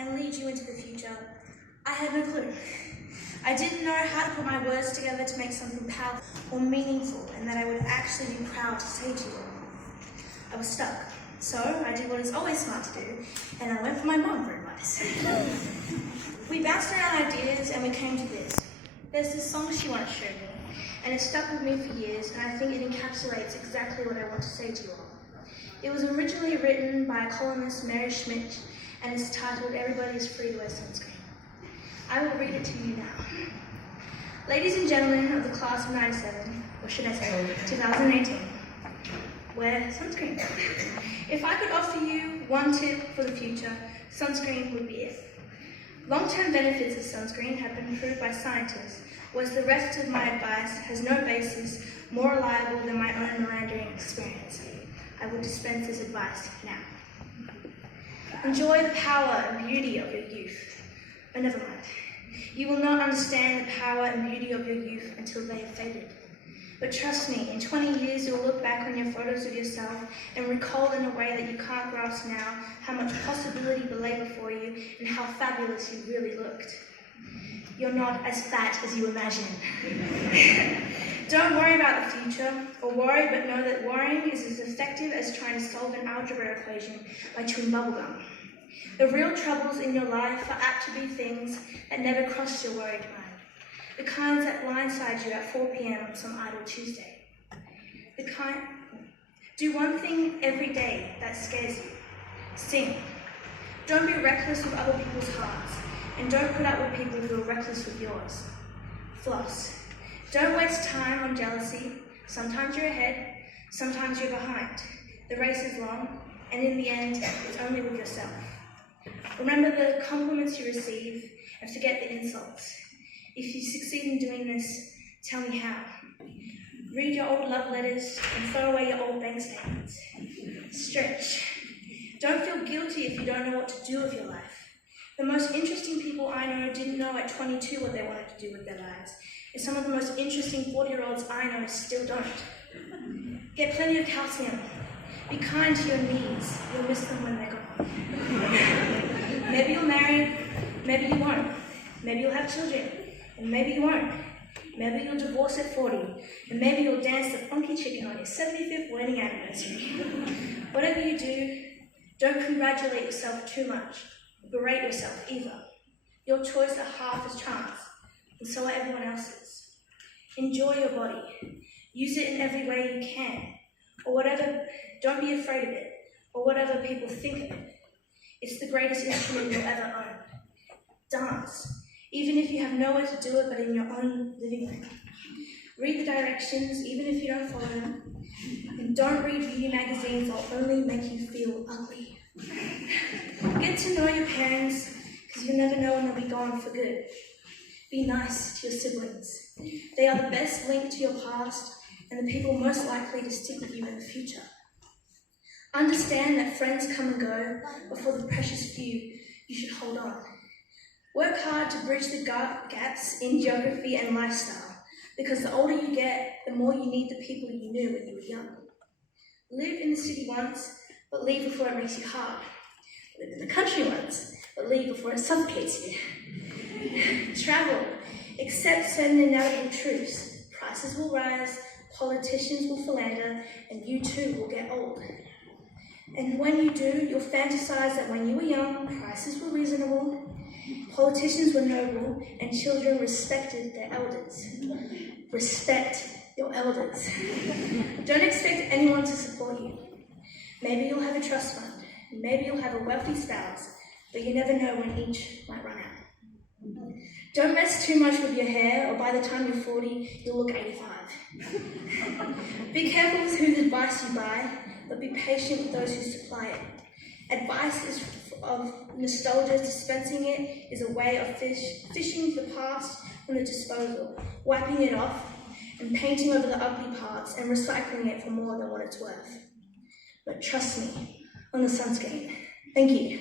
and lead you into the future, I had no clue. I didn't know how to put my words together to make something powerful or meaningful and that I would actually be proud to say to you all. I was stuck, so I did what is always smart to do, and I went for my mom for advice. We bounced around ideas and we came to this. There's this song she once showed me, and it stuck with me for years, and I think it encapsulates exactly what I want to say to you all. It was originally written by columnist Mary Schmidt, and it's titled "Everybody is Free to Wear Sunscreen." I will read it to you now. Ladies and gentlemen of the class of 97, or should I say 2018, wear sunscreen. If I could offer you one tip for the future, sunscreen would be it. Long-term benefits of sunscreen have been proved by scientists, whereas the rest of my advice has no basis more reliable than my own Mirandering experience. I will dispense this advice now. Enjoy the power and beauty of your youth. But never mind. You will not understand the power and beauty of your youth until they have faded. But trust me, in 20 years you'll look back on your photos of yourself and recall in a way that you can't grasp now how much possibility lay before you and how fabulous you really looked. You're not as fat as you imagine. Don't worry about the future, or worry, but know that worrying is as effective as trying to solve an algebra equation by chewing bubblegum. The real troubles in your life are apt to be things that never crossed your worried mind. The kinds that blindside you at 4 p.m. on some idle Tuesday. Do one thing every day that scares you. Sing. Don't be reckless with other people's hearts, and don't put up with people who are reckless with yours. Floss. Don't waste time on jealousy. Sometimes you're ahead, sometimes you're behind. The race is long, and in the end, it's only with yourself. Remember the compliments you receive, and forget the insults. If you succeed in doing this, tell me how. Read your old love letters and throw away your old bank statements. Stretch. Don't feel guilty if you don't know what to do with your life. The most interesting people I know didn't know at 22 what they wanted to do with their lives, and some of the most interesting 40-year-olds I know still don't. Get plenty of calcium. Be kind to your knees. You'll miss them when they're gone. Maybe you'll marry, maybe you won't. Maybe you'll have children, and maybe you won't. Maybe you'll divorce at 40, and maybe you'll dance the funky chicken on your 75th wedding anniversary. Whatever you do, don't congratulate yourself too much, or berate yourself either. Your choice are half as chance, and so are everyone else's. Enjoy your body. Use it in every way you can, or whatever. Don't be afraid of it, or whatever people think of it. It's the greatest instrument you'll ever own. Dance. Even if you have nowhere to do it but in your own living room. Read the directions, even if you don't follow them. And don't read beauty magazines that will only make you feel ugly. Get to know your parents, because you never know when they'll be gone for good. Be nice to your siblings. They are the best link to your past and the people most likely to stick with you in the future. Understand that friends come and go, but for the precious few, you should hold on. Work hard to bridge the gaps in geography and lifestyle, because the older you get, the more you need the people you knew when you were young. Live in the city once, but leave before it makes you hard. Live in the country once, but leave before it suffocates you. Travel. Accept certain inevitable truths. Prices will rise, politicians will philander, and you too will get old. And when you do, you'll fantasize that when you were young, prices were reasonable, politicians were noble, and children respected their elders. Respect your elders. Don't expect anyone to support you. Maybe you'll have a trust fund, maybe you'll have a wealthy spouse, but you never know when each might run out. Don't mess too much with your hair, or by the time you're 40, you'll look 85. Be careful with whose advice you buy, but be patient with those who supply it. Advice is of nostalgia. Dispensing it is a way of fishing the past from the disposal, wiping it off, and painting over the ugly parts and recycling it for more than what it's worth. But trust me on the sunscreen. Thank you.